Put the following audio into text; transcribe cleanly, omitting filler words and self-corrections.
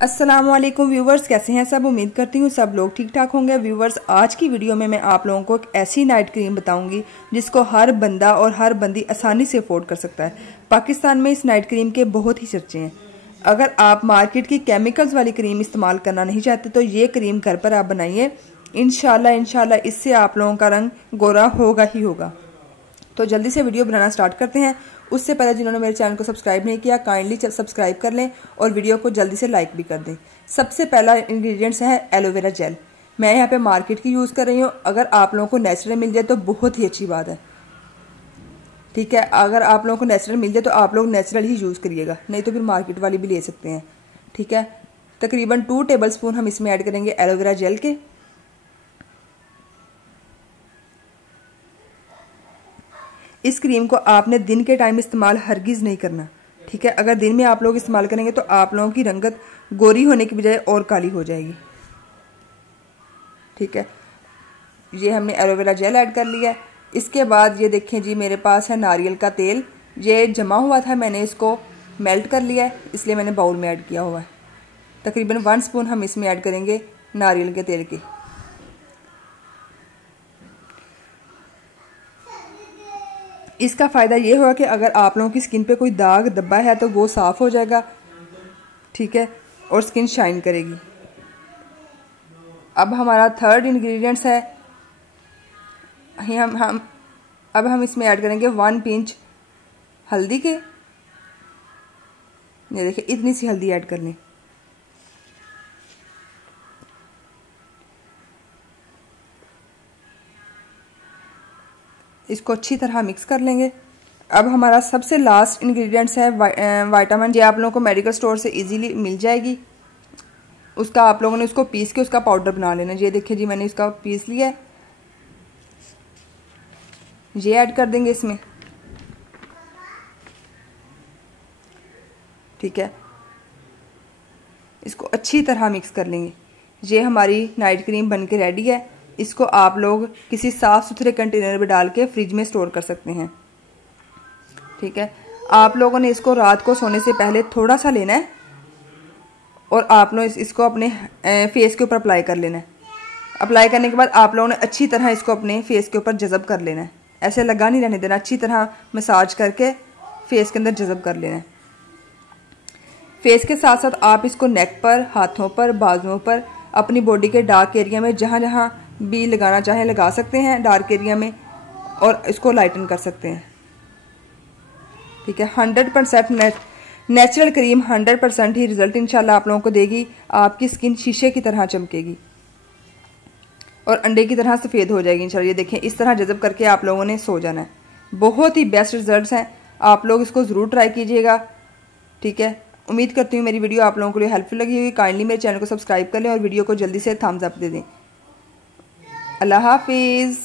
अस्सलामुअलैकुम व्यूवर्स, कैसे हैं सब। उम्मीद करती हूँ सब लोग ठीक ठाक होंगे। व्यूवर्स, आज की वीडियो में मैं आप लोगों को एक ऐसी नाइट क्रीम बताऊंगी जिसको हर बंदा और हर बंदी आसानी से अफोर्ड कर सकता है। पाकिस्तान में इस नाइट क्रीम के बहुत ही चर्चे हैं। अगर आप मार्केट की केमिकल्स वाली क्रीम इस्तेमाल करना नहीं चाहते तो ये क्रीम घर पर आप बनाइए। इंशाल्लाह इससे आप लोगों का रंग गोरा होगा ही होगा। तो जल्दी से वीडियो बनाना स्टार्ट करते हैं। उससे पहले जिन्होंने मेरे चैनल को सब्सक्राइब नहीं किया, काइंडली सब्सक्राइब कर लें और वीडियो को जल्दी से लाइक भी कर दें। सबसे पहला इंग्रेडिएंट्स है एलोवेरा जेल। मैं यहाँ पे मार्केट की यूज़ कर रही हूँ। अगर आप लोगों को नेचुरल मिल जाए तो बहुत ही अच्छी बात है, ठीक है। अगर आप लोगों को नेचुरल मिल जाए तो आप लोग नेचुरल ही यूज़ करिएगा, नहीं तो फिर मार्केट वाली भी ले सकते हैं, ठीक है। तकरीबन 2 टेबल स्पून हम इसमें ऐड करेंगे एलोवेरा जेल के। इस क्रीम को आपने दिन के टाइम इस्तेमाल हरगिज़ नहीं करना, ठीक है। अगर दिन में आप लोग इस्तेमाल करेंगे तो आप लोगों की रंगत गोरी होने की बजाय और काली हो जाएगी, ठीक है। ये हमने एलोवेरा जेल ऐड कर लिया है। इसके बाद ये देखें जी, मेरे पास है नारियल का तेल। ये जमा हुआ था, मैंने इसको मेल्ट कर लिया है, इसलिए मैंने बाउल में ऐड किया हुआ है। तकरीबन 1 स्पून हम इसमें ऐड करेंगे नारियल के तेल की। इसका फ़ायदा ये होगा कि अगर आप लोगों की स्किन पे कोई दाग धब्बा है तो वो साफ़ हो जाएगा, ठीक है, और स्किन शाइन करेगी। अब हमारा थर्ड इंग्रेडिएंट्स है, अब हम इसमें ऐड करेंगे 1 पिंच हल्दी के। ये देखिए, इतनी सी हल्दी ऐड कर लें। इसको अच्छी तरह मिक्स कर लेंगे। अब हमारा सबसे लास्ट इंग्रेडिएंट्स है विटामिन। ये आप लोगों को मेडिकल स्टोर से इजीली मिल जाएगी। उसका आप लोगों ने उसको पीस के उसका पाउडर बना लेना। ये देखिए जी, मैंने इसका पीस लिया है। ये ऐड कर देंगे इसमें, ठीक है। इसको अच्छी तरह मिक्स कर लेंगे। ये हमारी नाइट क्रीम बनके रेडी है। इसको आप लोग किसी साफ़ सुथरे कंटेनर में डाल के फ्रिज में स्टोर कर सकते हैं, ठीक है। आप लोगों ने इसको रात को सोने से पहले थोड़ा सा लेना है और आप लोग इसको अपने फेस के ऊपर अप्लाई कर लेना है। अप्लाई करने के बाद आप लोगों ने अच्छी तरह इसको अपने फेस के ऊपर जज़ब कर लेना है। ऐसे लगा नहीं रहने देना, अच्छी तरह मसाज करके फेस के अंदर जज़ब कर लेना है। फेस के साथ साथ आप इसको नेक पर, हाथों पर, बाजुओं पर, अपनी बॉडी के डार्क एरिया में जहाँ जहाँ भी लगाना चाहें लगा सकते हैं डार्क एरिया में, और इसको लाइटन कर सकते हैं, ठीक है। 100% नेचुरल क्रीम 100% ही रिजल्ट इंशाल्लाह आप लोगों को देगी। आपकी स्किन शीशे की तरह चमकेगी और अंडे की तरह सफ़ेद हो जाएगी इंशाल्लाह। ये देखें, इस तरह जज़ब करके आप लोगों ने सो जाना है। बहुत ही बेस्ट रिजल्ट्स हैं, आप लोग इसको ज़रूर ट्राई कीजिएगा, ठीक है। उम्मीद करती हूँ मेरी वीडियो आप लोगों के लिए हेल्पफुल लगी होगी। काइंडली मेरे चैनल को सब्सक्राइब कर लें और वीडियो को जल्दी से थम्स अप दे दें। अल्लाह हाफिज़।